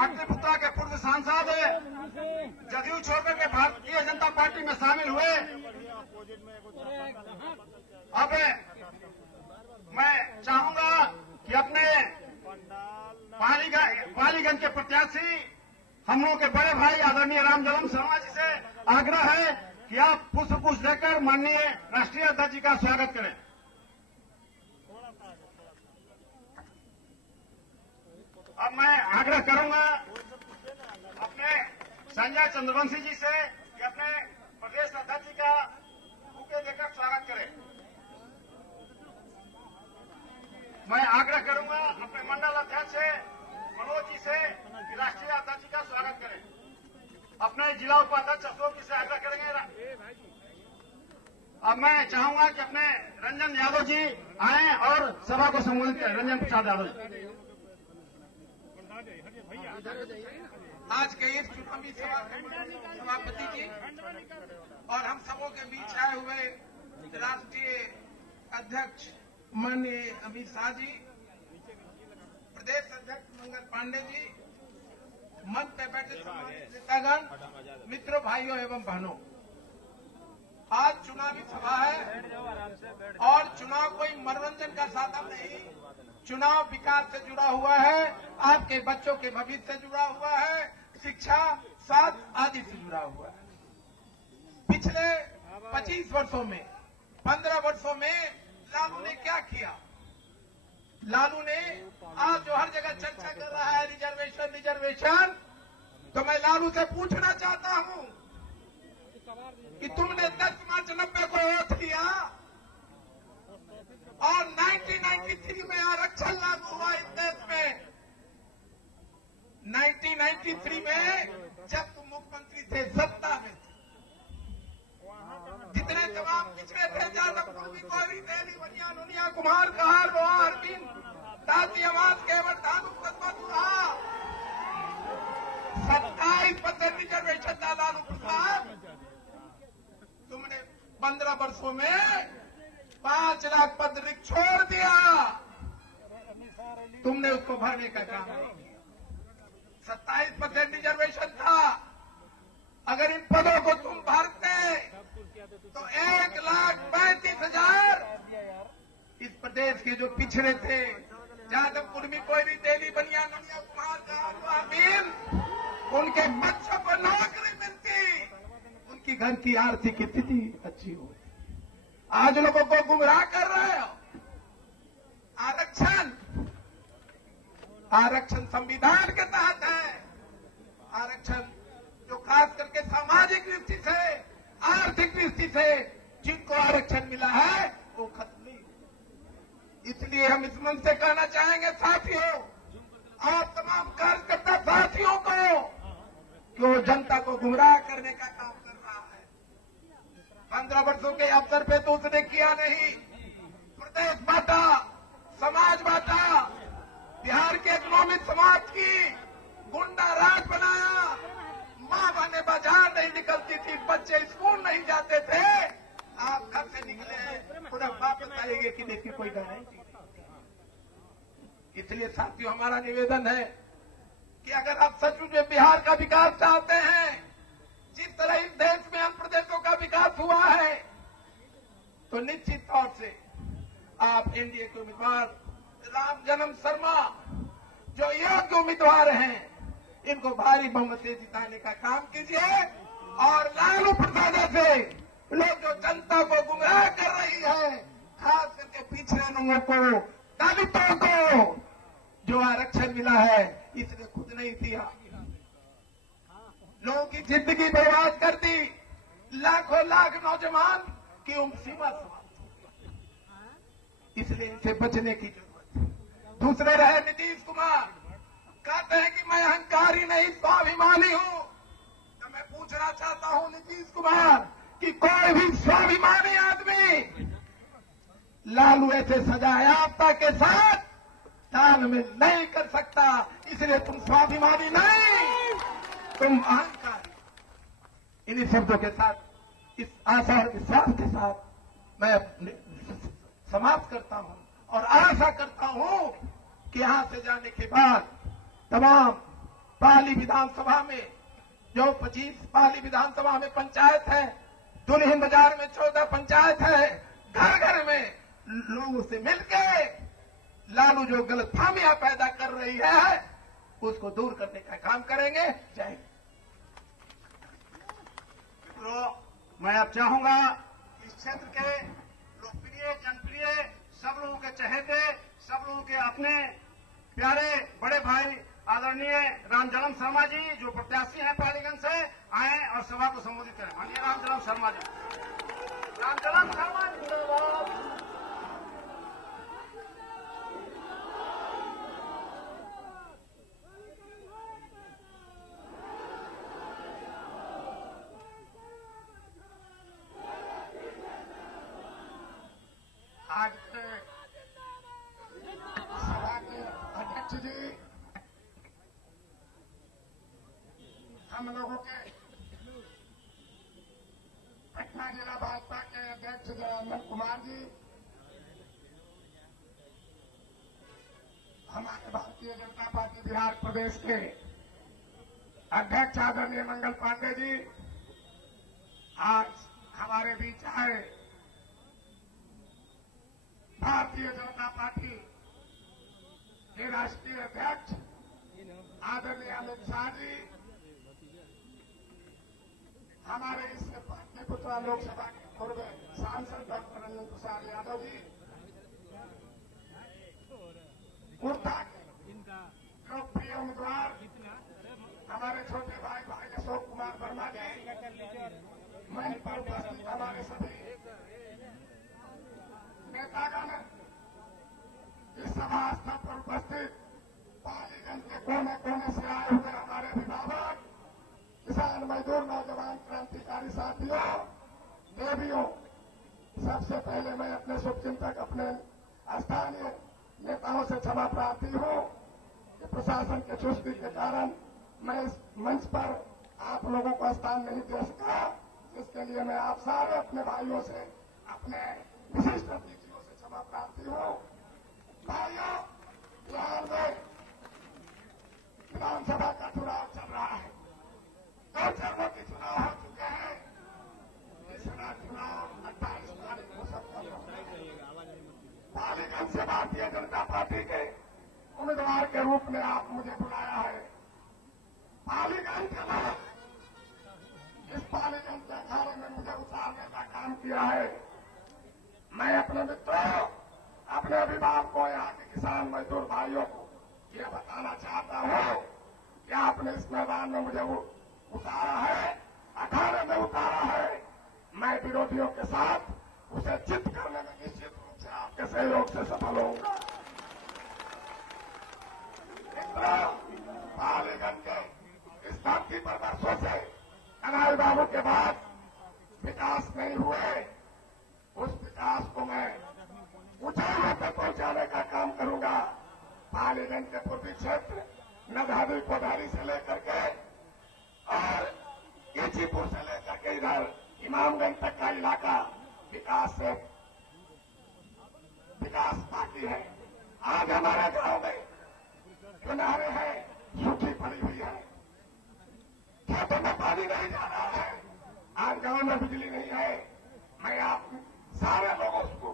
पाटलिपुत्रा के पूर्व सांसद जदयू छोड़कर के भारतीय जनता पार्टी में शामिल हुए। अब मैं चाहूंगा कि अपने पालीगंज के प्रत्याशी हम लोगों के बड़े भाई आदरणीय रामजन्म शर्मा जी से आग्रह है कि आप पुष्प देकर माननीय राष्ट्रीय अध्यक्ष जी का स्वागत करें। अब मैं आग्रह करूंगा अपने संजय चंद्रवंशी जी से कि अपने प्रदेश अध्यक्ष जी का बुके देकर स्वागत करें। मैं आग्रह करूंगा अपने मंडल अध्यक्ष मनोज जी से कि राष्ट्रीय अध्यक्ष जी का स्वागत करें। अपने जिला उपाध्यक्ष अशोक जी से आग्रह करेंगे। अब मैं चाहूंगा कि अपने रंजन यादव जी आए और सभा को संबोधित करें। रंजन प्रसाद यादव जी। आज के इस चुनावी सभापति जी और हम सबों के बीच आए हुए राष्ट्रीय अध्यक्ष माननीय अमित शाह जी, प्रदेश अध्यक्ष मंगल पांडे जी, मंच पे बैठे नेतागण, मित्रों, भाइयों एवं बहनों, आज चुनावी सभा है और चुनाव कोई मनोरंजन का साधन नहीं, चुनाव विकास से जुड़ा हुआ है, आपके बच्चों के भविष्य से जुड़ा हुआ है, शिक्षा, स्वास्थ्य आदि से जुड़ा हुआ है। पिछले 25 वर्षों में, 15 वर्षों में लालू ने क्या किया? लालू ने आज जो हर जगह चर्चा कर रहा है रिजर्वेशन, तो मैं लालू से पूछना चाहता हूं कि तुमने 10 मार्च 90 को वोट दिया और 1993 में आरक्षण लागू हुआ इस देश में। 1993 में जब तुम मुख्यमंत्री थे, सत्ता में थे, जितने तमाम पिछड़े थे, जादवपुर की कोयरी, तेली, बनिया, नुनिया, कुम्हार, कहार, लोहार, बिन, दादी, आवाज, केवट, धानु, कस्बा, 27% रिजर्वेशन था लालू प्रसाद। तुमने 15 वर्षों में 5 लाख पद छोड़ दिया, तुमने उसको भरने का काम नहीं किया। 27% रिजर्वेशन था, अगर इन पदों को तुम भरते तो 1,35,000 इस प्रदेश के जो पिछड़े थे, जादवपुर में कोयरी, तेली, बनिया, नुनिया, कुम्हार, कहार, उनके बच्चों को नौकरी मिलती, उनकी घर की आर्थिक स्थिति अच्छी हो। आज लोगों को गुमराह कर रहे हो। आरक्षण संविधान के तहत है। आरक्षण जो खास करके सामाजिक दृष्टि से, आर्थिक दृष्टि से जिनको आरक्षण मिला है वो खत्म नहीं। इसलिए हम इस मंच से कहना चाहेंगे साथियों, आप तमाम कार्यकर्ता साथियों को कि वो जनता को गुमराह करने का काम कर रहा है। 15 वर्षों के अवसर पे तो उसने किया नहीं, प्रदेश बांटा, समाज बांटा, बिहार के इकोनॉमिक समाज की गुंडा राज बनाया, मां बहने बाजार नहीं निकलती थी, बच्चे स्कूल नहीं जाते थे, आप घर से निकले पूरा वापस आएंगे कि देखिए कोई डर नहीं। इसलिए साथियों, हमारा निवेदन है कि अगर आप सचमुच में बिहार का विकास चाहते हैं, जिस तरह इस देश में अन्य प्रदेशों का विकास हुआ है, तो निश्चित तौर से आप एनडीए के उम्मीदवार रामजन्म शर्मा जो योग्य उम्मीदवार हैं, इनको भारी बहुमत से जिताने का काम कीजिए और लालू प्रसाद से लोग जो जनता को गुमराह कर रही है, खास करके पिछड़े लोगों को, दलितों को जो आरक्षण मिला है, इसने खुद नहीं दिया, लोगों की जिंदगी बर्बाद कर दी, लाखों लाख नौजवान की उम्र सीमा समाप्त हो गई। इसलिए इनसे बचने की जरूरत है। दूसरे रहे नीतीश कुमार, कहते हैं कि मैं अहंकारी नहीं स्वाभिमानी हूं, तो मैं पूछना चाहता हूं नीतीश कुमार कि कोई भी स्वाभिमानी आदमी लालू ऐसे सजायाफ्ता के साथ तालमेल नहीं कर सकता। इसलिए तुम स्वाभिमानी नहीं, तुम अहंकारी। इन्हीं शब्दों के साथ, इस आशा और विश्वास के साथ मैं समाप्त करता हूं और आशा करता हूं कि यहां से जाने के बाद तमाम पाली विधानसभा में जो 25 पाली विधानसभा में पंचायत है, दुल्हिन बाजार में 14 पंचायत है, घर घर में लोगों से मिलके लालू जो गलतफहमियां पैदा कर रही है उसको दूर करने का काम करेंगे। जय हिंद। तो मैं अब चाहूंगा इस क्षेत्र के लोकप्रिय, जनप्रिय, सब लोगों के चहेते, सब लोगों के अपने प्यारे बड़े भाई आदरणीय रामजन्म शर्मा जी जो प्रत्याशी हैं पालीगंज से, आए और सभा को संबोधित करें। माननीय रामजन्म शर्मा जी। रामजन्म शर्मा जी। आज के सभा के अध्यक्ष जी, हम लोगों के पटना जिला भाजपा के अध्यक्ष जयनंद कुमार जी, हमारे भारतीय जनता पार्टी बिहार प्रदेश के अध्यक्ष आदरणीय मंगल पांडे जी आज हमारे बीच आए। भारतीय जनता पार्टी के राष्ट्रीय अध्यक्ष आदरणीय अमित शाह जी, हमारे इस पाटलिपुत्र लोकसभा के पूर्व सांसद डॉक्टर रंजन प्रसाद यादव जी, कुर्ता के लोकप्रिय उम्मीदवार हमारे छोटे भाई अशोक कुमार वर्मा जी, मंच पर उपस्थित हमारे सभी नेतागण, इस सभा स्थल पर उपस्थित पालीगंज के कोने कोने से आए हुए हमारे अभिभावक, किसान, मजदूर, नौजवान, क्रांतिकारी साथियों, देवियों, सबसे पहले मैं अपने शुभचिंतक, अपने स्थानीय नेताओं से क्षमा प्रार्थी हूं कि प्रशासन के चुस्ती के कारण मैं इस मंच पर आप लोगों को स्थान नहीं दे सका, जिसके लिए मैं आप सारे अपने भाइयों से, अपने विशिष्ट अतिथियों से क्षमा प्रार्थी हूं। भाइयों, बिहार में विधानसभा का चुनाव चल रहा है। 2 चरणों के चुनाव हो चुके हैं। तीसरा चुनाव 28 तारीख को संपन्न होगा। पालीगंज से भारतीय जनता पार्टी के उम्मीदवार के रूप में आप मुझे बुलाया है। पालीगंज के लोग इस पालीगंज के अखाड़े में मुझे उतारने का काम किया है। मैं अपने मित्रों, अपने अभिभावकों, यहाँ के किसान मजदूर भाइयों को ये बताना चाहता हूँ कि आपने इस मैदान में मुझे उतारा है, अखाड़े में उतारा है। मैं विरोधियों के साथ उसे चित करने में निश्चित रूप से आपके सहयोग से सफल होऊंगा। पालीगंज के इस धरती पर वर्षों से कन्हैया बाबू के बाद विकास नहीं हुए, उस विकास को मैं ऊंचाइयों पर पहुंचाने का काम करूंगा। पालीगंज के पूर्वी क्षेत्र नदारी कोदारी से लेकर के और केचीपुर से लेकर के इधर इमामगंज तक का इलाका विकास बाकी है। आज हमारे गांव में जो नहरें हैं सूखी पड़ी हुई है, खेतों में पानी नहीं जा रहा है, आज गांव में बिजली नहीं है। मैं आप सारे लोगों को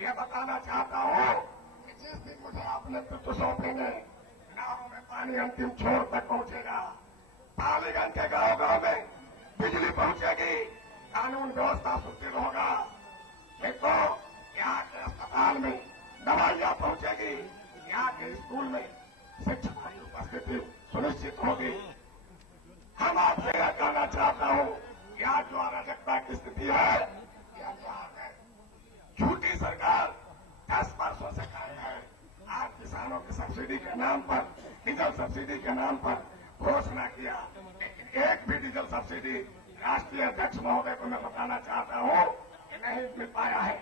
यह बताना चाहता हूं कि जिस दिन मुझे आप नेतृत्व सौंपेंगे, गांवों में पानी अंतिम छोर तक पहुंचेगा। पालीगंज के गांव गांव में बिजली पहुंचेगी, कानून व्यवस्था सुदृढ़ होगा। देखो, यहाँ के अस्पताल में दवाइयां पहुंचेगी, यहाँ के स्कूल में शिक्षकों की उपस्थिति सुनिश्चित होगी। हम आपसे यह कहना चाहता हूं कि आज जो अराजकता की स्थिति है, यहाँ में झूठी सरकार 10 वर्षों से कायम है। आज किसानों की सब्सिडी के नाम पर, डीजल सब्सिडी के नाम पर घोषणा किया, लेकिन एक भी डीजल सब्सिडी राष्ट्रीय अध्यक्ष महोदय को मैं बताना चाहता हूं कि नहीं मिल पाया है।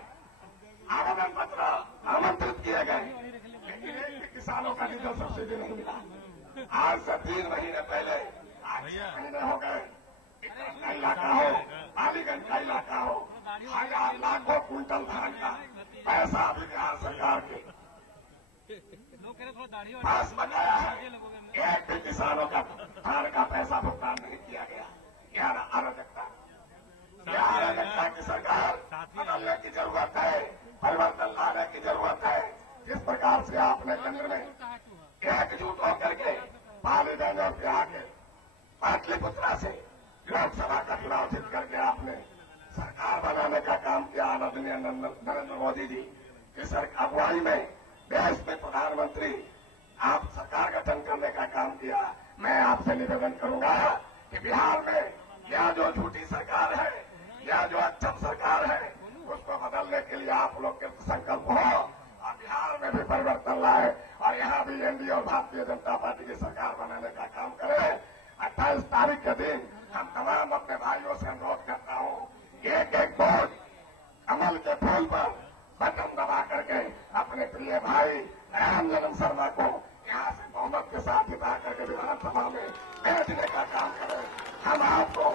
आवेदन पत्र आमंत्रित किए गए, लेकिन एक भी किसानों का डीजल सब्सिडी नहीं मिला। आज से 3 महीने पहले, आज 6 महीने हो गए, का इलाका हो, पालीगंज का इलाका हो, हजार लाखों क्विंटल धान का पैसा भी बिहार सरकार के पास बनाया है, एक भी किसानों का धान का पैसा भुगतान नहीं किया गया। यह अराजकता, यह अराजकता की सरकार बदलने की जरूरत है, परिवर्तन लाने की जरूरत है। जिस प्रकार से आपने केंद्र में एकजुट होकर के पालीगंज और बिहार के पाटलिपुत्रा से लोकसभा का चुनाव जीत करके आपने सरकार बनाने का काम किया। आदरणीय नरेंद्र मोदी जी की सरकार अगुवाई में देश में प्रधानमंत्री आप सरकार गठन करने का काम किया। मैं आपसे निवेदन करूंगा कि बिहार में यह जो झूठी सरकार है, यह जो अक्षम सरकार है, उसको बदलने के लिए आप लोग के संकल्प हो और बिहार में भी परिवर्तन लाए और यहां भी एनडीए और भारतीय जनता पार्टी की सरकार बनाने का काम करें। 28 तारीख के दिन हम तमाम अपने भाइयों से अनुरोध करता हूं, एक एक वोट कमल के फूल पर बटन दबा करके अपने प्रिय भाई रामजन्म शर्मा को यहां से बहुमत के साथ जिता करके विधानसभा में भेजने का काम करें। हम आपको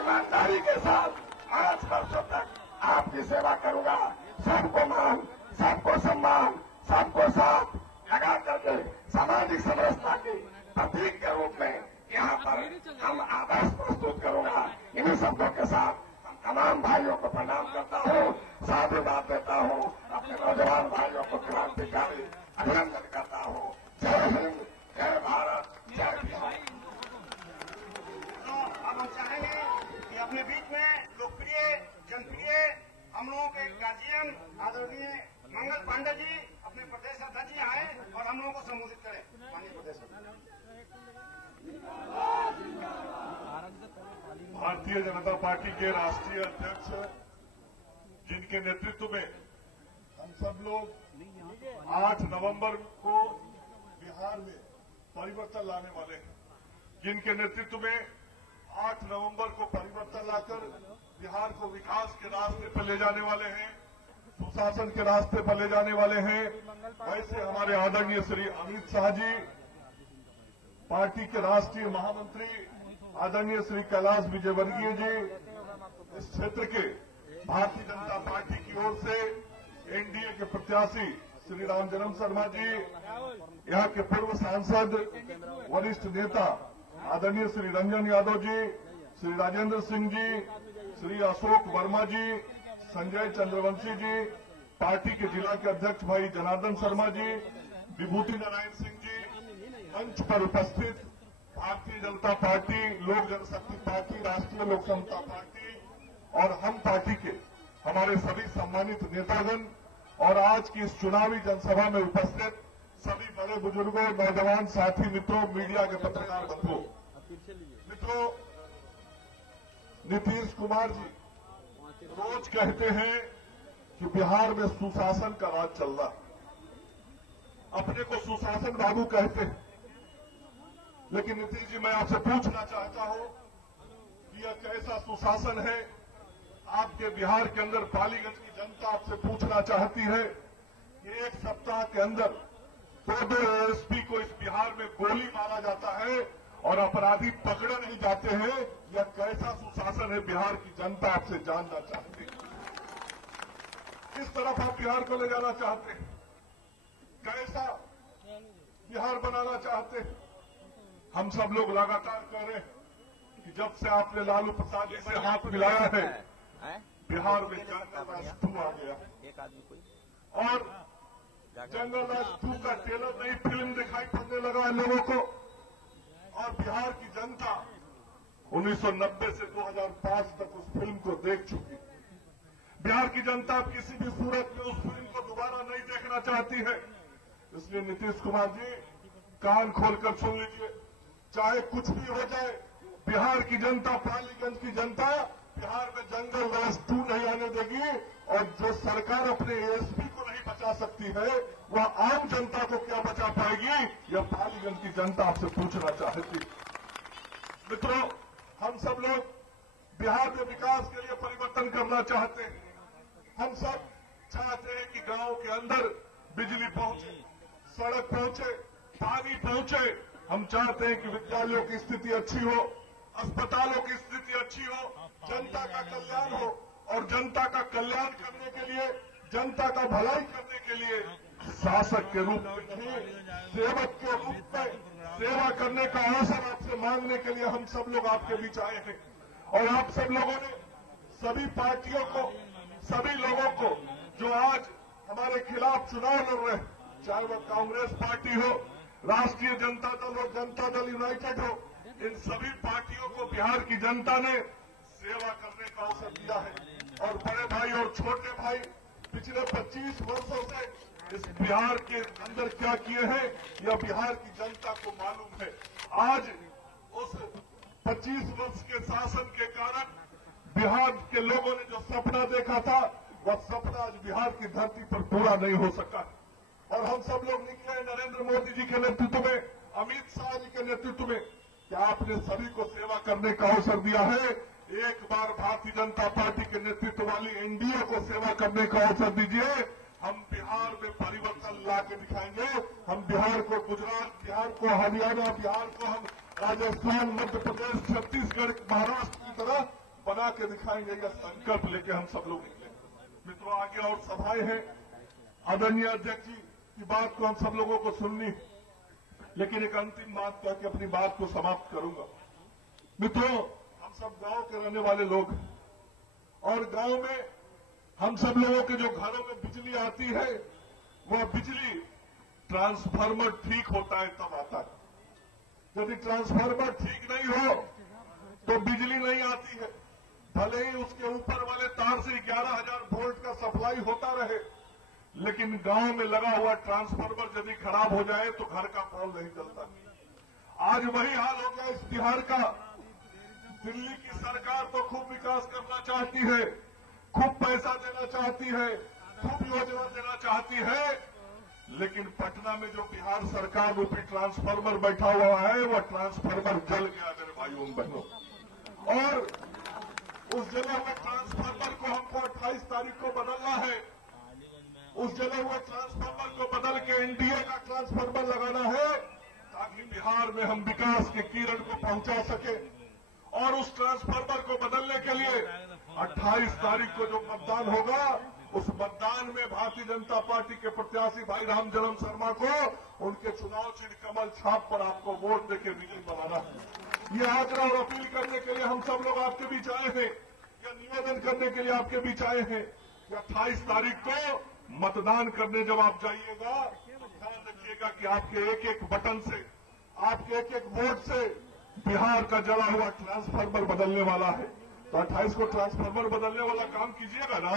ईमानदारी के साथ 5 वर्षों तक आपकी सेवा करूंगा। सबको मान, सबको सम्मान, सबको साथ लगा करके सामाजिक समरसता के प्रतीक के रूप में यहाँ पर हम आदर्श प्रस्तुत करूंगा। इन्हीं शब्दों के साथ हम तमाम भाइयों को प्रणाम करता हूँ, साधुवाद देता हूँ, अपने नौजवान भाइयों को क्रांतिकारी अभिनंदन करता हूँ। जय हिंद, जय भारत, जय बिहार। तो अब हम चाहेंगे कि अपने बीच में लोकप्रिय जनप्रिय हम लोगों के गार्जियन आदरणीय मंगल पांडे जी अपने प्रदेश अध्यक्ष जी आए और हम लोगों को संबोधित करें। माननीय प्रदेश भारतीय जनता पार्टी के राष्ट्रीय अध्यक्ष जिनके नेतृत्व में हम सब लोग 8 नवंबर को बिहार में परिवर्तन लाने वाले हैं, जिनके नेतृत्व में 8 नवंबर को परिवर्तन लाकर बिहार को विकास के रास्ते पर ले जाने वाले हैं, सुशासन के रास्ते पर ले जाने वाले हैं। वैसे हमारे आदरणीय श्री अमित शाह जी, पार्टी के राष्ट्रीय महामंत्री आदरणीय श्री कैलाश विजयवर्गीय जी, इस क्षेत्र के भारतीय जनता पार्टी की ओर से एनडीए के प्रत्याशी श्री रामजन्म शर्मा जी, यहाँ के पूर्व सांसद वरिष्ठ नेता आदरणीय श्री रंजन यादव जी, श्री राजेंद्र सिंह जी, श्री अशोक वर्मा जी, संजय चंद्रवंशी जी, पार्टी के जिला के अध्यक्ष भाई जनार्दन शर्मा जी, विभूति नारायण सिंह जी, मंच पर उपस्थित भारतीय जनता पार्टी, लोक जनशक्ति पार्टी, राष्ट्रीय लोक समता पार्टी और हम पार्टी के हमारे सभी सम्मानित नेतागण और आज की इस चुनावी जनसभा में उपस्थित सभी बड़े बुजुर्गों, नौजवान साथी मित्रों, मीडिया के पत्रकार बंधुओं, मित्रों, नीतीश कुमार जी रोज कहते हैं कि बिहार में सुशासन का राज चल रहा, अपने को सुशासन बाबू कहते हैं। लेकिन नीतीश जी, मैं आपसे पूछना चाहता हूं कि यह कैसा सुशासन है? आपके बिहार के अंदर पालीगंज की जनता आपसे पूछना चाहती है कि एक सप्ताह के अंदर 2 एएसपी को इस बिहार में गोली मारा जाता है और अपराधी पकड़े नहीं जाते हैं। यह कैसा सुशासन है? बिहार की जनता आपसे जानना चाहती है। किस तरफ आप बिहार को ले जाना चाहते हैं? कैसा बिहार बनाना चाहते हैं? हम सब लोग लगातार कह रहे हैं कि जब से आपने लालू प्रसाद जी से हाथ मिलाया है, बिहार में जंगल राज 2 आ गया और जंगल राज 2 का ट्रेलर नई फिल्म दिखाई पड़ने लगा है लोगों को। और बिहार की जनता 1990 से 2005 तक उस फिल्म को देख चुकी। बिहार की जनता अब किसी भी सूरत में उस फिल्म को दोबारा नहीं देखना चाहती है। इसलिए नीतीश कुमार जी, कान खोलकर सुन लीजिए, चाहे कुछ भी हो जाए, बिहार की जनता, पालीगंज की जनता बिहार में जंगल राज 2 नहीं आने देगी। और जो सरकार अपने एएसपी को नहीं बचा सकती है, वह आम जनता को क्या बचा पाएगी? यह पालीगंज की जनता आपसे पूछना चाहती। मित्रों, हम सब लोग बिहार में विकास के लिए परिवर्तन करना चाहते हैं। हम सब चाहते हैं कि गांव के अंदर बिजली पहुंचे, सड़क पहुंचे, पानी पहुंचे। हम चाहते हैं कि विद्यालयों की स्थिति अच्छी हो, अस्पतालों की स्थिति अच्छी हो, जनता का कल्याण हो। और जनता का कल्याण करने के लिए, जनता का भलाई करने के लिए शासक के रूप में नहीं, सेवक के रूप में सेवा करने का अवसर आपसे मांगने के लिए हम सब लोग आपके बीच आए हैं। और आप सब लोगों ने सभी पार्टियों को, सभी लोगों को जो आज हमारे खिलाफ चुनाव लड़ रहे हैं, चाहे वह कांग्रेस पार्टी हो, राष्ट्रीय जनता दल हो, जनता दल यूनाइटेड हो, इन सभी पार्टियों को बिहार की जनता ने सेवा करने का अवसर दिया है। और बड़े भाई और छोटे भाई पिछले 25 वर्षों से इस बिहार के अंदर क्या किए हैं, यह बिहार की जनता को मालूम है। आज उस 25 वर्ष के शासन के कारण बिहार के लोगों ने जो सपना देखा था, वह सपना आज बिहार की धरती पर पूरा नहीं हो सका। और हम सब लोग निकले नरेंद्र मोदी जी के नेतृत्व में, अमित शाह जी के नेतृत्व में, कि आपने सभी को सेवा करने का अवसर दिया है। एक बार भारतीय जनता पार्टी के नेतृत्व वाली एनडीए को सेवा करने का अवसर दीजिए। हम बिहार में परिवर्तन ला के दिखाएंगे। हम बिहार को गुजरात, बिहार को हरियाणा, बिहार को हम राजस्थान, मध्य प्रदेश, छत्तीसगढ़, महाराष्ट्र की तरह बना के दिखाएंगे। यह संकल्प लेके हम सब लोग निकले। मित्रों, आगे और सभाएं हैं। आदरणीय अध्यक्ष जी की बात को हम सब लोगों को सुननी, लेकिन एक अंतिम बात कह के अपनी बात को समाप्त करूंगा। मित्रों, हम सब गांव के रहने वाले लोग हैं और गांव में हम सब लोगों के जो घरों में बिजली आती है, वह बिजली ट्रांसफार्मर ठीक होता है तब आता है। यदि ट्रांसफार्मर ठीक नहीं हो तो बिजली नहीं आती है। भले ही उसके ऊपर वाले तार से 11,000 वोल्ट का सप्लाई होता रहे, लेकिन गांव में लगा हुआ ट्रांसफार्मर यदि खराब हो जाए तो घर का पोल नहीं चलता। आज वही हाल हो गया इस बिहार का। दिल्ली की सरकार तो खूब विकास करना चाहती है, खूब पैसा देना चाहती है, खूब योजना देना चाहती है, लेकिन पटना में जो बिहार सरकार रूपी ट्रांसफार्मर बैठा हुआ है, वह ट्रांसफार्मर जल गया मेरे भाइयों बहनों। और उस जले हुए ट्रांसफार्मर को हमको 28 तारीख को बदलना है। उस जले हुए ट्रांसफार्मर को बदल के एनडीए का ट्रांसफार्मर लगाना है, ताकि बिहार में हम विकास के किरण को पहुंचा सके। और उस ट्रांसफार्मर को बदलने के लिए 28 तारीख को जो मतदान होगा, उस मतदान में भारतीय जनता पार्टी के प्रत्याशी भाई रामजन्म शर्मा को उनके चुनाव चिन्ह कमल छाप पर आपको वोट देकर विजयी बनाना है। ये आग्रह और अपील करने के लिए हम सब लोग आपके बीच आए हैं, या निवेदन करने के लिए आपके बीच आए हैं कि 28 तारीख को मतदान करने जब आप जाइएगा, तो ध्यान रखिएगा कि आपके एक एक बटन से, आपके एक एक वोट से बिहार का जला हुआ ट्रांसफार्मर बदलने वाला है। तो 28 को ट्रांसफार्मर बदलने वाला काम कीजिएगा ना,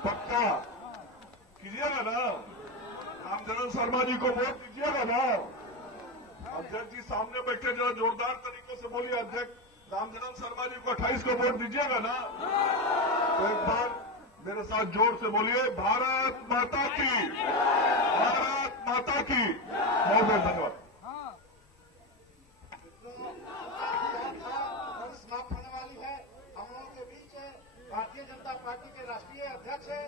पक्का कीजिएगा ना। रामजन्म शर्मा जी को वोट दीजिएगा ना। अध्यक्ष जी सामने बैठे, जरा जोरदार तरीके से बोलिए, अध्यक्ष रामजन्म शर्मा जी को 28 को वोट दीजिएगा ना। तो एक बार मेरे साथ जोर से बोलिए, भारत माता की, भारत माता की। बहुत बहुत धन्यवाद। समाप्त होने वाली है। हम लोगों के बीच भारतीय जनता पार्टी के राष्ट्रीय अध्यक्ष है,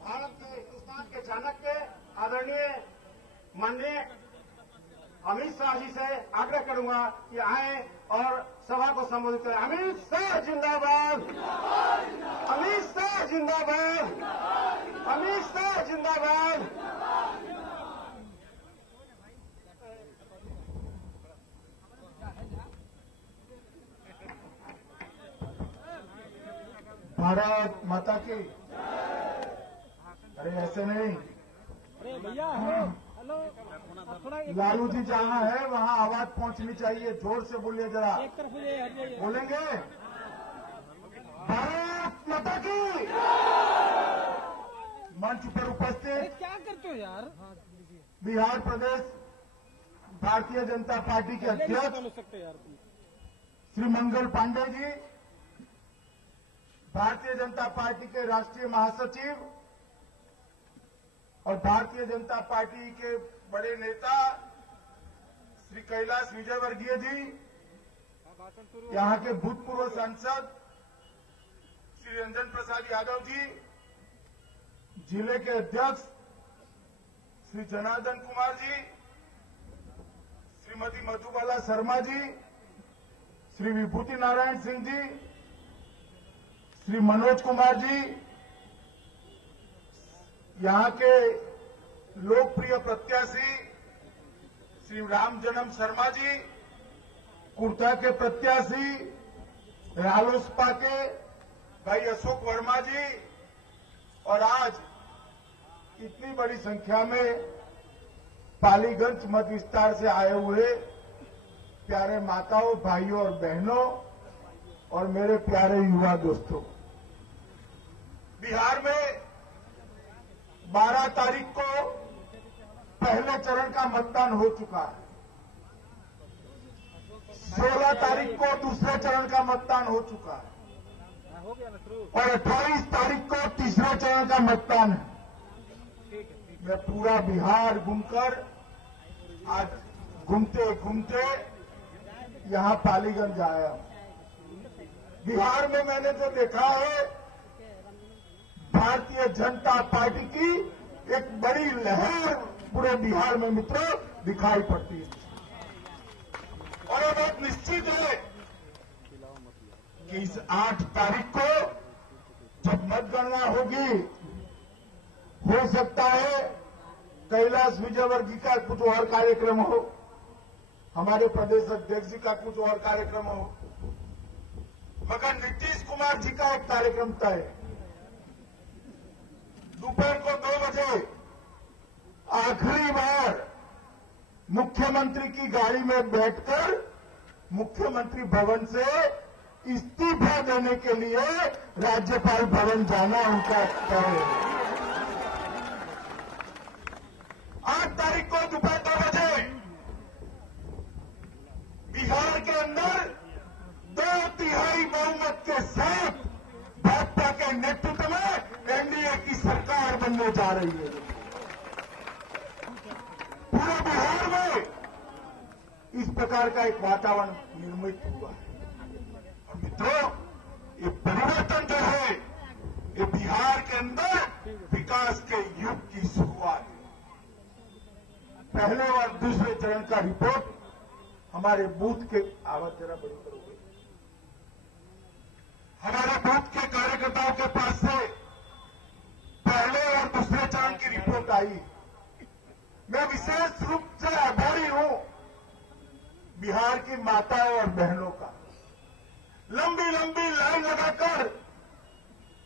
भारत के, हिंदुस्तान के चाणक्य आदरणीय माननीय अमित शाह जी से आग्रह करूंगा कि आए और सभा को संबोधित करें। अमित शाह जिंदाबाद, अमित शाह जिंदाबाद, अमित शाह जिंदाबाद। भारत माता की। अरे ऐसे नहीं, लालू जी जहाँ है वहाँ आवाज पहुंचनी चाहिए। जोर से बोलिए जरा, बोलेंगे भारत माता की। मंच पर उपस्थित क्या करते हो यार, बिहार प्रदेश भारतीय जनता पार्टी के अध्यक्ष श्री मंगल पांडे जी, भारतीय जनता पार्टी के राष्ट्रीय महासचिव और भारतीय जनता पार्टी के बड़े नेता श्री कैलाश विजयवर्गीय जी, यहां के भूतपूर्व सांसद श्री रंजन प्रसाद यादव जी, जिले के अध्यक्ष श्री जनार्दन कुमार जी, श्रीमती मधुबाला शर्मा जी, श्री विभूति नारायण सिंह जी, श्री मनोज कुमार जी, यहाँ के लोकप्रिय प्रत्याशी श्री राम जन्म शर्मा जी, कुर्ता के प्रत्याशी रालोसपा के भाई अशोक वर्मा जी, और आज इतनी बड़ी संख्या में पालीगंज मत विस्तार से आए हुए प्यारे माताओं, भाइयों और बहनों और मेरे प्यारे युवा दोस्तों, बिहार में 12 तारीख को पहले चरण का मतदान हो चुका है। 16 तारीख को दूसरे चरण का मतदान हो चुका है और 28 तारीख को तीसरे चरण का मतदान है। मैं पूरा बिहार घूमकर आज घूमते घूमते यहां पालीगंज आया हूं। बिहार में मैंने जो देखा है, भारतीय जनता पार्टी की एक बड़ी लहर पूरे बिहार में मित्रों दिखाई पड़ती है और ये बात निश्चित है कि इस 8 तारीख को जब मतगणना होगी, हो सकता है कैलाश विजयवर्गीय का कुछ और कार्यक्रम हो, हमारे प्रदेश अध्यक्ष जी का कुछ और कार्यक्रम हो, मगर नीतीश कुमार जी का एक कार्यक्रम तय है। दोपहर को 2 बजे आखिरी बार मुख्यमंत्री की गाड़ी में बैठकर मुख्यमंत्री भवन से इस्तीफा देने के लिए राज्यपाल भवन जाना उनका तय है। 8 तारीख को दोपहर 2 बजे बिहार के अंदर 2/3 बहुमत के साथ भाजपा के नेतृत्व में एनडीए की सरकार बनने जा रही है। पूरे बिहार में इस प्रकार का एक वातावरण निर्मित हुआ है और मित्रों, ये परिवर्तन जो है, ये बिहार के अंदर विकास के युग की शुरुआत है। पहले और दूसरे चरण का रिपोर्ट हमारे बूथ के आवाज जरा बड़ी करोगे, हमारे बूथ के कार्यकर्ताओं के पास से पहले और दूसरे चरण की रिपोर्ट आई। मैं विशेष रूप से आभारी हूं बिहार की माताओं और बहनों का। लंबी लंबी लाइन लगाकर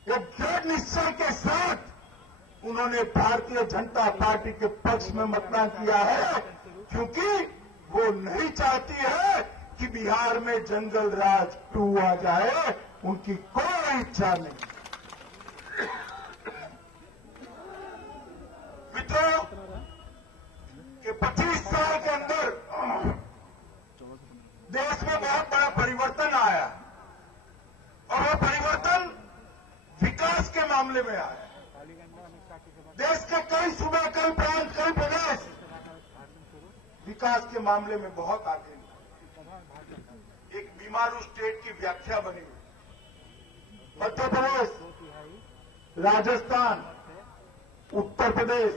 एक दृढ़ निश्चय के साथ उन्होंने भारतीय जनता पार्टी के पक्ष में मतदान किया है, क्योंकि वो नहीं चाहती है कि बिहार में जंगल राज 2 आ जाए। उनकी कोई इच्छा नहीं। मित्रों, कि 25 साल के अंदर देश में बहुत बड़ा परिवर्तन आया और वो परिवर्तन विकास के मामले में आया। देश के कई सूबे, कई प्रांत, कई प्रदेश विकास के मामले में बहुत आगे हैं। एक बीमारू स्टेट की व्याख्या बनी हुई। मध्य प्रदेश, राजस्थान, उत्तर प्रदेश,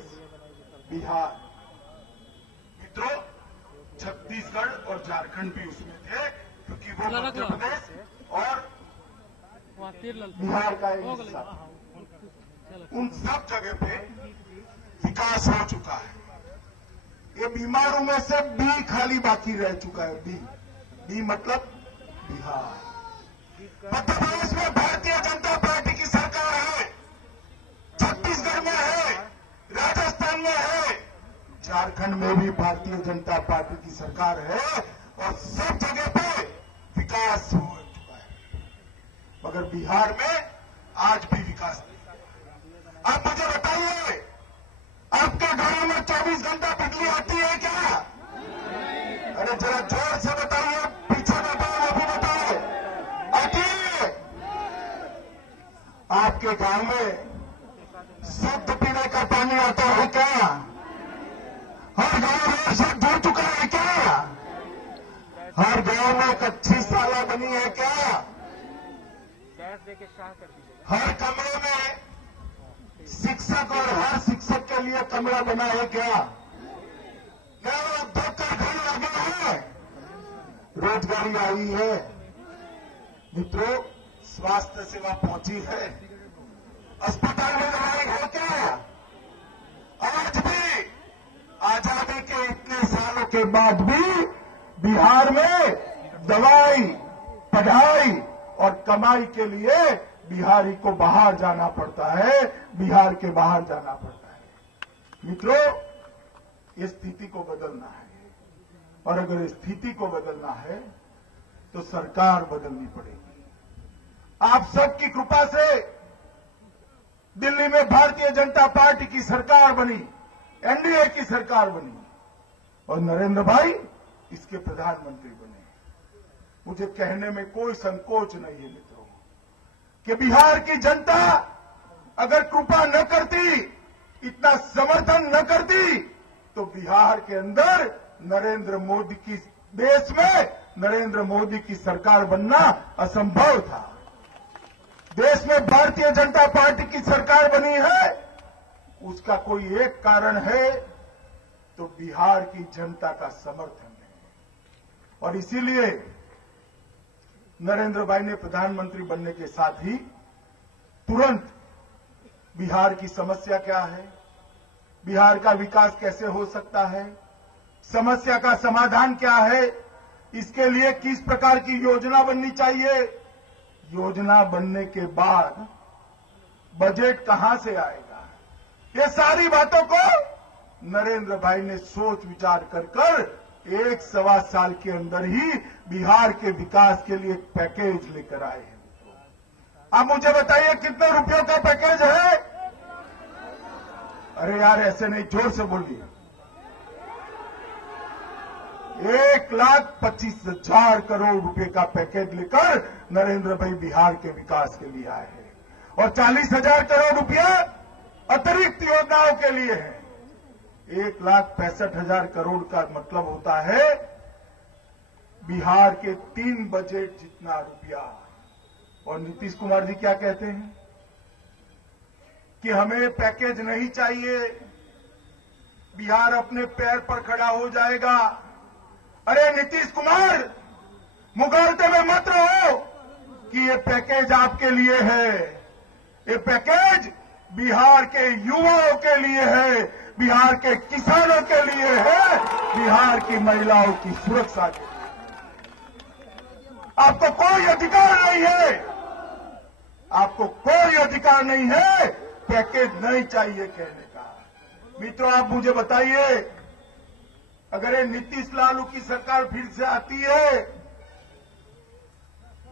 बिहार, मित्रों छत्तीसगढ़ और झारखंड भी उसमें थे, क्योंकि वो मध्य प्रदेश और बिहार का एक हिस्सा। उन सब जगह पे विकास हो चुका है। ये बीमारों में से बी खाली बाकी रह चुका है। बी मतलब बिहार। मध्य प्रदेश में भारतीय जनता पार्टी की सरकार है, छत्तीसगढ़ में है, राजस्थान में है, झारखंड में भी भारतीय जनता पार्टी की सरकार है और सब जगह पे विकास हो चुका है, मगर बिहार में आज भी विकास नहीं। आप मुझे बताइए, आपके घरों में 24 घंटा बिजली आती है क्या? अरे जरा जोर से बताइए, पीछे बताओ, वो भी बताओ, आती है? आपके गांव में शुद्ध पीने का पानी आता है क्या? हर गांव में शुद्ध हो चुका है क्या? हर गांव में एक अच्छी शाला बनी है क्या? हर कमरे में शिक्षक और हर शिक्षक के लिए कमरा बना है क्या? नए उद्योग का घर लगा है, रोजगारी आई है। मित्रों, स्वास्थ्य सेवा पहुंची है, अस्पताल में दवाई है क्या? आज भी के बाद भी बिहार में दवाई, पढ़ाई और कमाई के लिए बिहारी को बाहर जाना पड़ता है, बिहार के बाहर जाना पड़ता है। मित्रों, इस स्थिति को बदलना है, और अगर इस स्थिति को बदलना है तो सरकार बदलनी पड़ेगी। आप सबकी कृपा से दिल्ली में भारतीय जनता पार्टी की सरकार बनी, एनडीए की सरकार बनी, और नरेंद्र भाई इसके प्रधानमंत्री बने। मुझे कहने में कोई संकोच नहीं है मित्रों कि बिहार की जनता अगर कृपा न करती, इतना समर्थन न करती, तो बिहार के अंदर नरेंद्र मोदी की, देश में नरेंद्र मोदी की सरकार बनना असंभव था। देश में भारतीय जनता पार्टी की सरकार बनी है, उसका कोई एक कारण है तो बिहार की जनता का समर्थन है। और इसीलिए नरेंद्र भाई ने प्रधानमंत्री बनने के साथ ही तुरंत बिहार की समस्या क्या है, बिहार का विकास कैसे हो सकता है, समस्या का समाधान क्या है, इसके लिए किस प्रकार की योजना बननी चाहिए, योजना बनने के बाद बजट कहां से आएगा, ये सारी बातों को नरेंद्र भाई ने सोच विचार कर 1-1.25 साल के अंदर ही बिहार के विकास के लिए एक पैकेज लेकर आए हैं। आप मुझे बताइए कितने रुपयों का पैकेज है? अरे यार ऐसे नहीं, जोर से बोलिए। 1,25,000 करोड़ रुपए का पैकेज लेकर नरेंद्र भाई बिहार के विकास के लिए आए हैं, और 40,000 करोड़ रुपया अतिरिक्त योजनाओं के लिए है। 1,65,000 करोड़ का मतलब होता है बिहार के 3 बजट जितना रुपया। और नीतीश कुमार जी क्या कहते हैं कि हमें पैकेज नहीं चाहिए, बिहार अपने पैर पर खड़ा हो जाएगा। अरे नीतीश कुमार, मुगालते में मत रहो कि ये पैकेज आपके लिए है। ये पैकेज बिहार के युवाओं के लिए है, बिहार के किसानों के लिए है, बिहार की महिलाओं की सुरक्षा के लिए। आपको कोई अधिकार नहीं है, आपको कोई अधिकार नहीं है पैकेज नहीं चाहिए कहने का। मित्रों, आप मुझे बताइए, अगर ये नीतीश लालू की सरकार फिर से आती है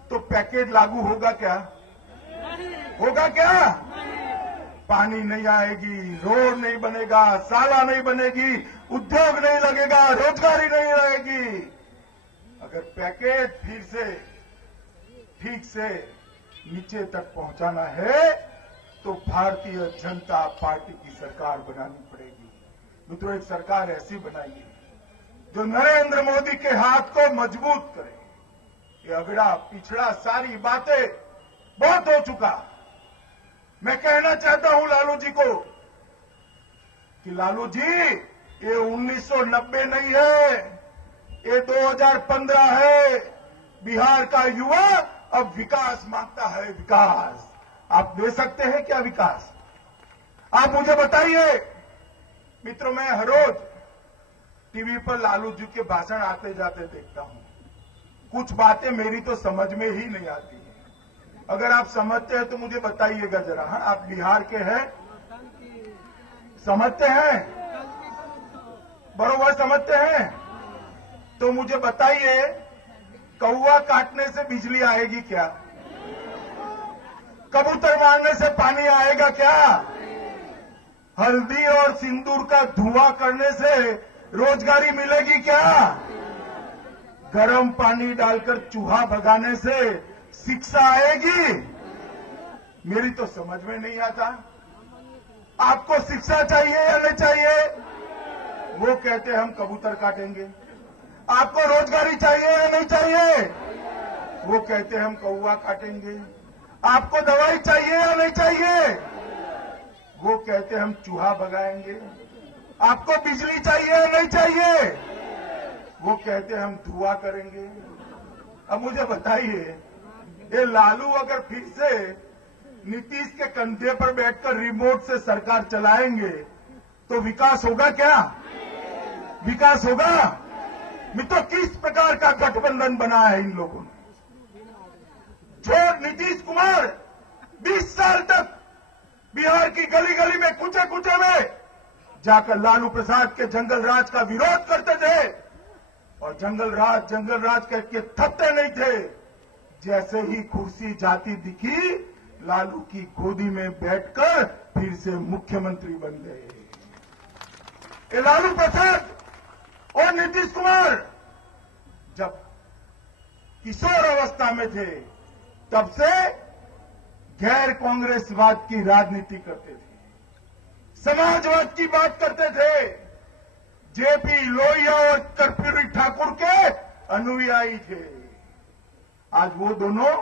तो पैकेज लागू होगा क्या? होगा क्या? पानी नहीं आएगी, रोड नहीं बनेगा, साला नहीं बनेगी, उद्योग नहीं लगेगा, रोजगारी नहीं रहेगी। अगर पैकेज फिर से ठीक से नीचे तक पहुंचाना है तो भारतीय जनता पार्टी की सरकार बनानी पड़ेगी। मित्रों, एक सरकार ऐसी बनाइए जो नरेंद्र मोदी के हाथ को मजबूत करे। ये अगड़ा पिछड़ा सारी बातें बहुत हो चुका। मैं कहना चाहता हूं लालू जी को कि लालू जी, ये 1990 नहीं है, ये 2015 है। बिहार का युवा अब विकास मांगता है, विकास। आप दे सकते हैं क्या विकास? आप मुझे बताइए। मित्रों, मैं हर रोज टीवी पर लालू जी के भाषण आते जाते देखता हूं। कुछ बातें मेरी तो समझ में ही नहीं आती है। अगर आप समझते हैं तो मुझे बताइएगा जरा। हाँ, आप बिहार के हैं, समझते हैं, बरोबर समझते हैं, तो मुझे बताइए, कौवा काटने से बिजली आएगी क्या? कबूतर मारने से पानी आएगा क्या? हल्दी और सिंदूर का धुआं करने से रोजगारी मिलेगी क्या? गर्म पानी डालकर चूहा भगाने से शिक्षा आएगी? मेरी तो समझ में नहीं आता। आपको शिक्षा चाहिए या नहीं चाहिए? वो कहते हैं हम कबूतर काटेंगे। आपको रोजगारी चाहिए या नहीं चाहिए? वो कहते हैं हम कौवा काटेंगे। आपको दवाई चाहिए या नहीं चाहिए? वो कहते हैं हम चूहा भगाएंगे। आपको बिजली चाहिए या नहीं चाहिए? वो कहते हैं हम धुआं करेंगे। अब मुझे बताइए, ये लालू अगर फिर से नीतीश के कंधे पर बैठकर रिमोट से सरकार चलाएंगे तो विकास होगा क्या? विकास होगा? मित्रों, किस प्रकार का गठबंधन बना है इन लोगों ने। जो नीतीश कुमार 20 साल तक बिहार की गली गली में, कुचे कुचे में जाकर लालू प्रसाद के जंगल राज का विरोध करते थे और जंगल राज करके थकते नहीं थे। जैसे ही कुर्सी जाती दिखी, लालू की गोदी में बैठकर फिर से मुख्यमंत्री बन गए। ये लालू प्रसाद और नीतीश कुमार जब किशोर अवस्था में थे तब से गैर कांग्रेसवाद की राजनीति करते थे, समाजवाद की बात करते थे। जेपी लोहिया और कर्पूरी ठाकुर के अनुयायी थे। आज वो दोनों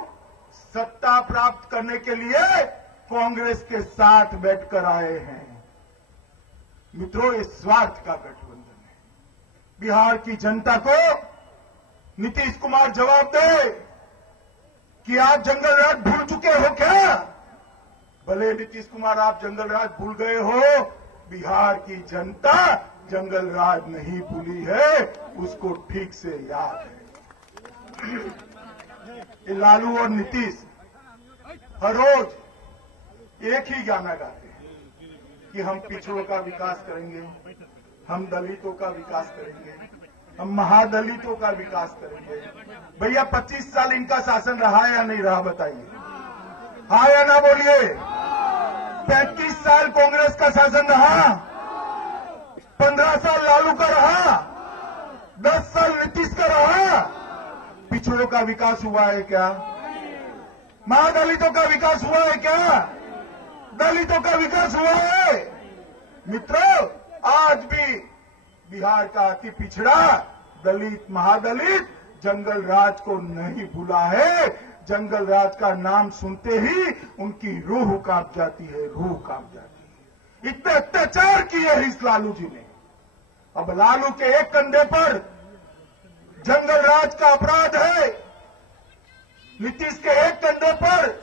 सत्ता प्राप्त करने के लिए कांग्रेस के साथ बैठकर आए हैं। मित्रों, ये स्वार्थ का गठबंधन है। बिहार की जनता को नीतीश कुमार जवाब दे कि आप जंगल राज भूल चुके हो क्या? भले नीतीश कुमार आप जंगल राज भूल गए हो, बिहार की जनता जंगल राज नहीं भूली है, उसको ठीक से याद है। ये लालू और नीतीश हर रोज एक ही गाना गाते हैं कि हम पिछड़ों का विकास करेंगे, हम दलितों का विकास करेंगे, हम महादलितों का विकास करेंगे। भैया 25 साल इनका शासन रहा या नहीं रहा बताइए, हाँ या ना बोलिए। 35 साल कांग्रेस का शासन रहा, 15 साल लालू का रहा, 10 साल नीतीश का रहा। पिछड़ों का विकास हुआ है क्या? महादलितों का विकास हुआ है क्या? दलितों का विकास हुआ है? मित्रों, आज भी बिहार का अति पिछड़ा दलित महादलित जंगल राज को नहीं भूला है। जंगल राज का नाम सुनते ही उनकी रूह कांप जाती है, रूह कांप जाती है। इतने अत्याचार किए हैं इस लालू जी ने। अब लालू के एक कंधे पर जंगल राज का अपराध है, नीतीश के एक कंधे पर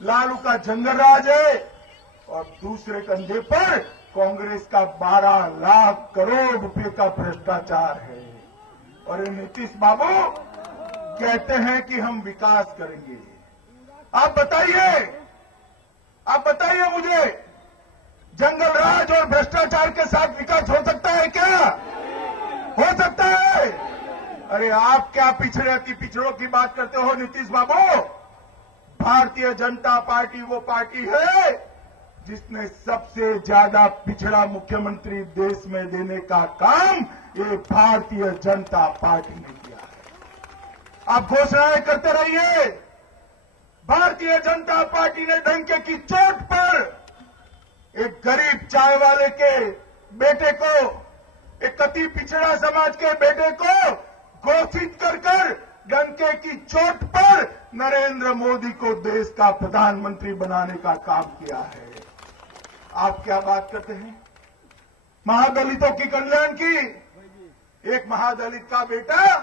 लालू का जंगल राज है और दूसरे कंधे पर कांग्रेस का 12 लाख करोड़ रुपए का भ्रष्टाचार है। और ये नीतीश बाबू कहते हैं कि हम विकास करेंगे। आप बताइए मुझे, जंगल राज और भ्रष्टाचार के साथ विकास हो सकता है क्या? हो सकता है? अरे आप क्या पिछड़ों की बात करते हो नीतीश बाबू? भारतीय जनता पार्टी वो पार्टी है जिसने सबसे ज्यादा पिछड़ा मुख्यमंत्री देश में देने का काम ये भारतीय जनता पार्टी ने किया है। आप घोषणाएं करते रहिए। भारतीय जनता पार्टी ने डंके की चोट पर एक गरीब चाय वाले के बेटे को, एक अति पिछड़ा समाज के बेटे को घोषित कर डंके की चोट पर नरेंद्र मोदी को देश का प्रधानमंत्री बनाने का काम किया है। आप क्या बात करते हैं महादलितों की कल्याण की? एक महादलित का बेटा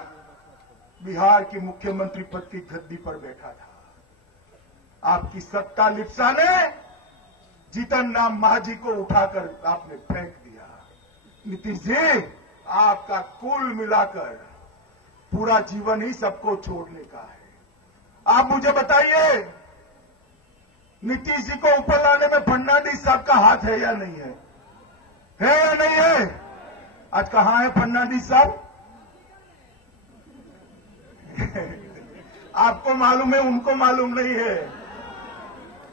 बिहार की मुख्यमंत्री पद की गद्दी पर बैठा था। आपकी सत्ता लिप्सा ने जीतन राम मांझी को उठाकर आपने फेंक दिया। नीतीश जी, आपका कुल मिलाकर पूरा जीवन ही सबको छोड़ने का है। आप मुझे बताइए, नीतीश जी को ऊपर लाने में फडणवीस साहब का हाथ है या नहीं है? है या नहीं है? आज कहां है फडणवीस साहब? आपको मालूम है, उनको मालूम नहीं है।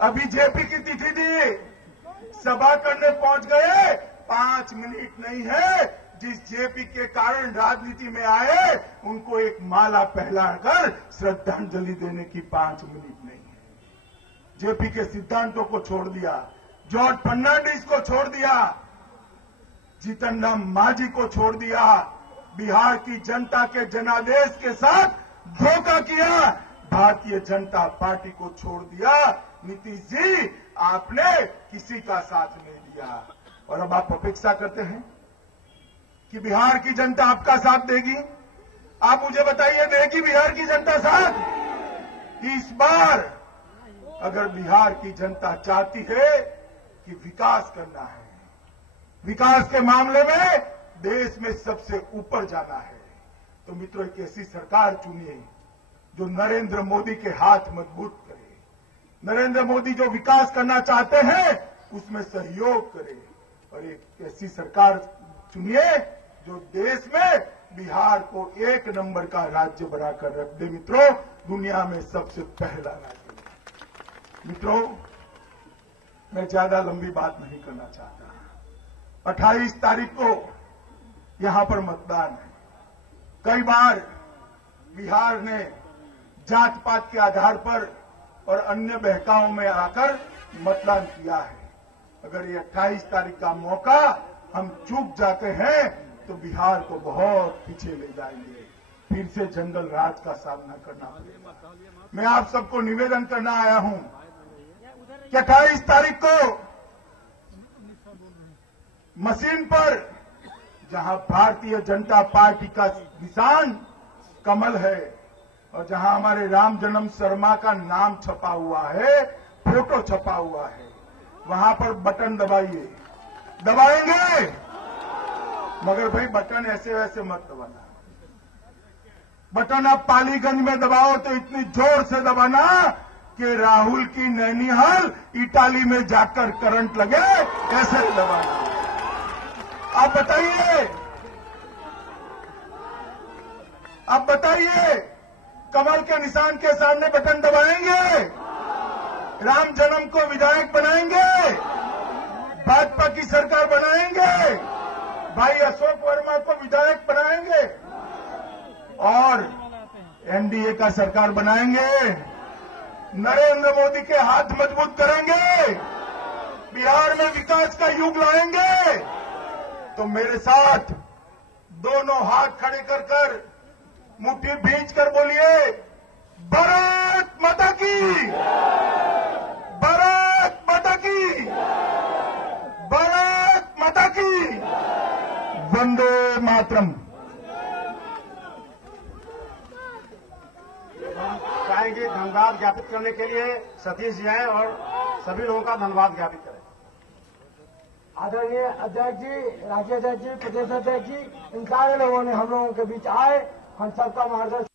अभी जेपी की तिथि दी, सभा करने पहुंच गए, 5 मिनट नहीं है। जिस जेपी के कारण राजनीति में आए, उनको एक माला पहनाकर श्रद्धांजलि देने की 5 मिनट नहीं है। जेपी के सिद्धांतों को छोड़ दिया, जॉर्ज फर्नांडिस को छोड़ दिया, जीतन राम मांझी को छोड़ दिया, बिहार की जनता के जनादेश के साथ धोखा किया, भारतीय जनता पार्टी को छोड़ दिया। नीतीश जी, आपने किसी का साथ नहीं दिया और अब आप अपेक्षा करते हैं कि बिहार की जनता आपका साथ देगी? आप मुझे बताइए, देगी बिहार की जनता साथ? इस बार अगर बिहार की जनता चाहती है कि विकास करना है, विकास के मामले में देश में सबसे ऊपर जाना है, तो मित्रों एक ऐसी सरकार चुनिए जो नरेंद्र मोदी के हाथ मजबूत करे, नरेंद्र मोदी जो विकास करना चाहते हैं उसमें सहयोग करे, और एक ऐसी सरकार चुनिए जो देश में बिहार को 1 नंबर का राज्य बनाकर रख दे। मित्रों, दुनिया में सबसे पहला राज्य। मित्रों, मैं ज्यादा लंबी बात नहीं करना चाहता। 28 तारीख को यहां पर मतदान है। कई बार बिहार ने जात पात के आधार पर और अन्य बहकाओं में आकर मतदान किया है। अगर ये 28 तारीख का मौका हम चूक जाते हैं तो बिहार को बहुत पीछे ले जाएंगे, फिर से जंगल राज का सामना करना पड़ेगा। मैं आप सबको निवेदन करना आया हूं कि 28 तारीख को मशीन पर जहां भारतीय जनता पार्टी का निशान कमल है और जहां हमारे राम जन्म शर्मा का नाम छपा हुआ है, फोटो छपा हुआ है, वहां पर बटन दबाइए। दबाएंगे, मगर भाई बटन ऐसे वैसे मत दबाना। बटन आप पालीगंज में दबाओ तो इतनी जोर से दबाना कि राहुल की नैनीहाल इटाली में जाकर करंट लगे, ऐसे दबाना। आप बताइए, कमल के निशान के सामने बटन दबाएंगे? राम जन्म को विधायक बनाएंगे? भाजपा की सरकार बनाएंगे? भाई अशोक वर्मा को विधायक बनाएंगे और एनडीए का सरकार बनाएंगे? नरेंद्र मोदी के हाथ मजबूत करेंगे? बिहार में विकास का युग लाएंगे? तो मेरे साथ दोनों हाथ खड़े कर मुट्ठी भींच कर बोलिए, भारत माता की, भारत माता की, भारत माता की, वंदे मातरम। चाहेंगे धन्यवाद ज्ञापित करने के लिए सतीश जी आए और सभी लोगों का धन्यवाद ज्ञापित करें। आदरणीय अध्यक्ष जी, राज्य अध्यक्ष जी, प्रदेश अध्यक्ष जी, इन सारे लोगों ने हम लोगों के बीच आए, हम सबका मार्गदर्शन